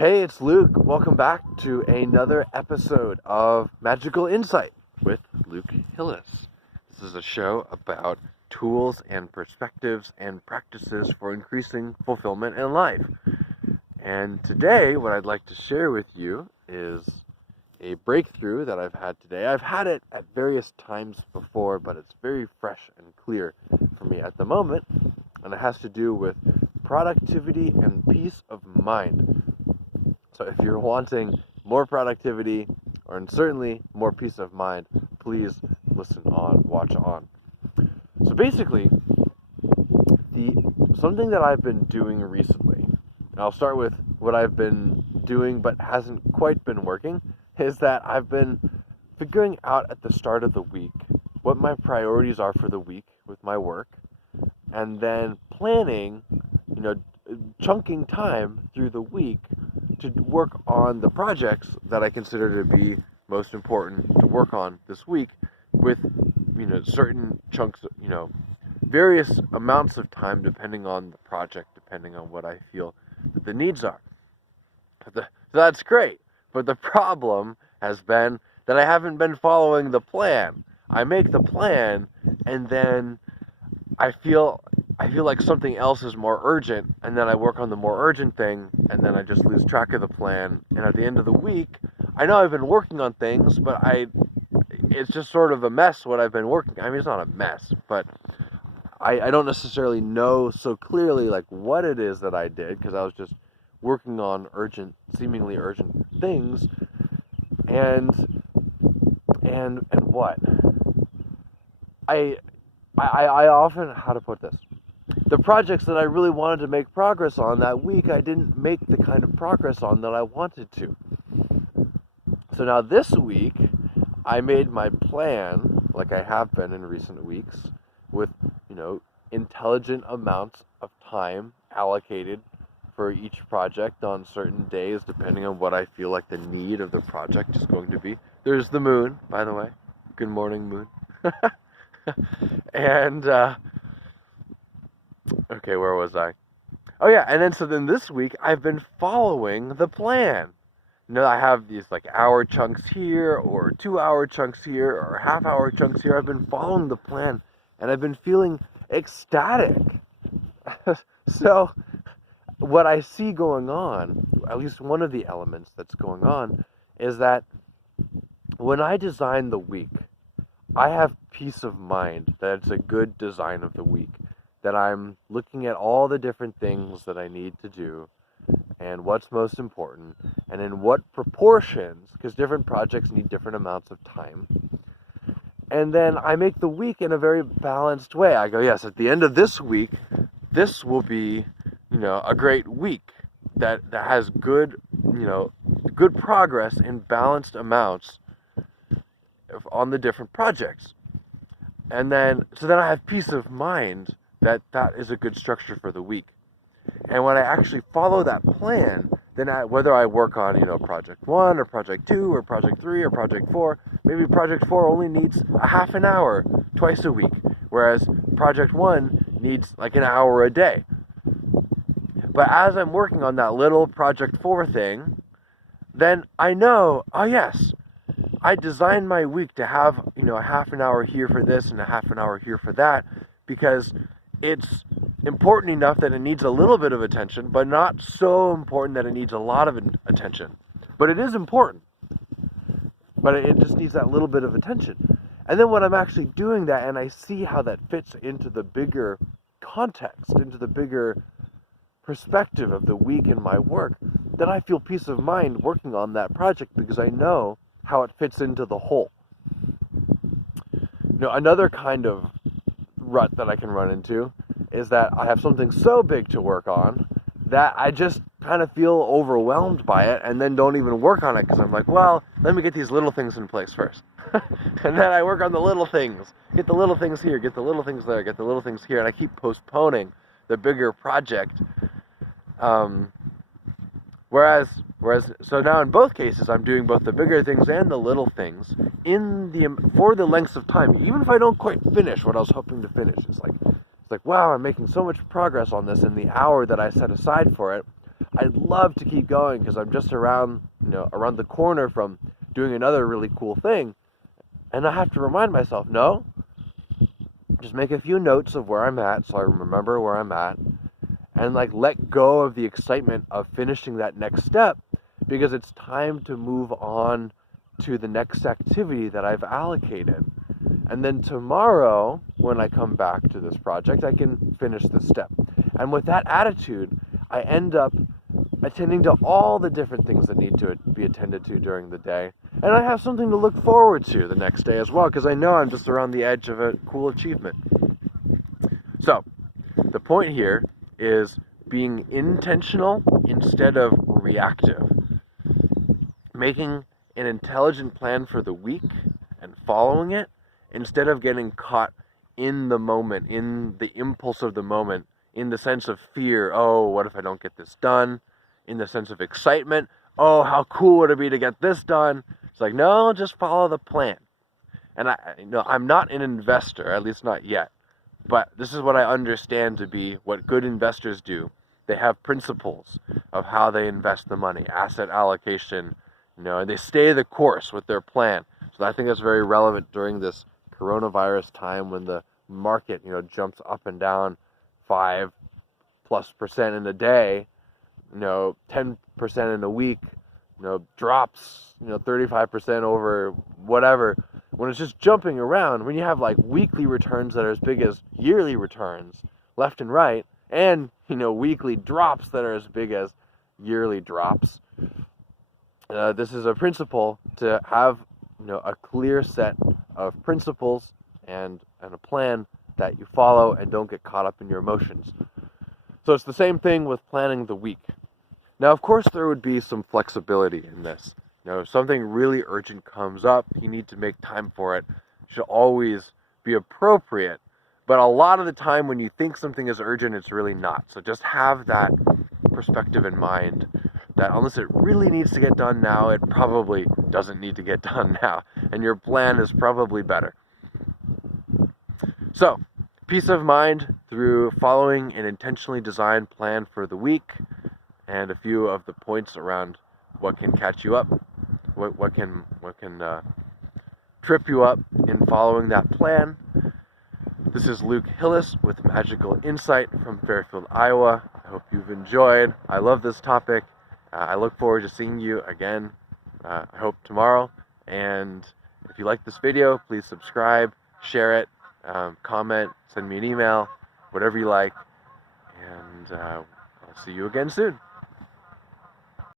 Hey, it's Luke. Welcome back to another episode of Magical Insight with Luke Hillis. This is a show about tools and perspectives and practices for increasing fulfillment in life. And today, what I'd like to share with you is a breakthrough that I've had today. I've had it at various times before, but it's very fresh and clear for me at the moment. And it has to do with productivity and peace of mind. So if you're wanting more productivity, or certainly more peace of mind, please listen on, watch on. So basically, something that I've been doing recently, and I'll start with what I've been doing but hasn't quite been working, is that I've been figuring out at the start of the week what my priorities are for the week with my work, and then planning, chunking time through the week to work on the projects that I consider to be most important to work on this week with, certain chunks, various amounts of time depending on the project, depending on what I feel that the needs are. So that's great, but the problem has been that I haven't been following the plan. I make the plan, and then I feel like something else is more urgent, and then I work on the more urgent thing, and then I just lose track of the plan. And at the end of the week, I know I've been working on things, but it's just sort of a mess what I've been working. I mean, it's not a mess, but I don't necessarily know so clearly like what it is that I did, because I was just working on seemingly urgent things, and what I often, how to put this, the projects that I really wanted to make progress on that week, I didn't make the kind of progress on that I wanted to. So now this week, I made my plan, like I have been in recent weeks, with, intelligent amounts of time allocated for each project on certain days, depending on what I feel like the need of the project is going to be. There's the moon, by the way. Good morning, moon. And, okay, where was I? Oh yeah, and then this week I've been following the plan. I have these like hour chunks here, or 2-hour chunks here, or half-hour chunks here. I've been following the plan, and I've been feeling ecstatic. So what I see going on, at least one of the elements that's going on, is that when I design the week, I have peace of mind that it's a good design of the week, that I'm looking at all the different things that I need to do and what's most important and in what proportions, because different projects need different amounts of time. And then I make the week in a very balanced way. I go, yes, at the end of this week, this will be, a great week that has good progress in balanced amounts on the different projects. And then I have peace of mind that is a good structure for the week. And when I actually follow that plan, then whether I work on, project 1 or project 2 or project 3 or project 4, maybe project 4 only needs a half an hour twice a week, whereas project 1 needs like an hour a day. But as I'm working on that little project 4 thing, then I know, oh yes, I designed my week to have, a half an hour here for this and a half an hour here for that, because it's important enough that it needs a little bit of attention, but not so important that it needs a lot of attention. But it is important. But it just needs that little bit of attention. And then when I'm actually doing that and I see how that fits into the bigger context, into the bigger perspective of the week and my work, then I feel peace of mind working on that project because I know how it fits into the whole. Another kind of rut that I can run into is that I have something so big to work on that I just kind of feel overwhelmed by it and then don't even work on it because I'm like, well, let me get these little things in place first. And then I work on the little things, get the little things here, get the little things there, get the little things here, and I keep postponing the bigger project. Whereas, so now in both cases, I'm doing both the bigger things and the little things for the lengths of time, even if I don't quite finish what I was hoping to finish. It's like, wow, I'm making so much progress on this in the hour that I set aside for it. I'd love to keep going because I'm just around, around the corner from doing another really cool thing. And I have to remind myself, no, just make a few notes of where I'm at so I remember where I'm at, and like let go of the excitement of finishing that next step, because it's time to move on to the next activity that I've allocated. And then tomorrow, when I come back to this project, I can finish this step. And with that attitude, I end up attending to all the different things that need to be attended to during the day. And I have something to look forward to the next day as well, because I know I'm just around the edge of a cool achievement. So, the point here is being intentional instead of reactive. Making an intelligent plan for the week and following it instead of getting caught in the moment, in the impulse of the moment, in the sense of fear, oh, what if I don't get this done? In the sense of excitement, oh, how cool would it be to get this done? It's like, no, just follow the plan. And I'm not an investor, at least not yet, but this is what I understand to be what good investors do. They have principles of how they invest the money, asset allocation, and they stay the course with their plan. So I think that's very relevant during this coronavirus time when the market, jumps up and down 5+% in a day, 10% in a week, drops, 35% over whatever. When it's just jumping around, when you have like weekly returns that are as big as yearly returns left and right, and weekly drops that are as big as yearly drops, this is a principle to have a clear set of principles and a plan that you follow and don't get caught up in your emotions. So it's the same thing with planning the week. Now, of course, there would be some flexibility in this. If something really urgent comes up, you need to make time for it. It should always be appropriate. But a lot of the time when you think something is urgent, it's really not. So just have that perspective in mind that unless it really needs to get done now, it probably doesn't need to get done now. And your plan is probably better. So, peace of mind through following an intentionally designed plan for the week, and a few of the points around what can catch you up, what can trip you up in following that plan. This is Luke Hillis with Magical Insight from Fairfield, Iowa. I hope you've enjoyed. I love this topic. I look forward to seeing you again, I hope tomorrow. And if you like this video, please subscribe, share it, comment, send me an email, whatever you like. And I'll see you again soon.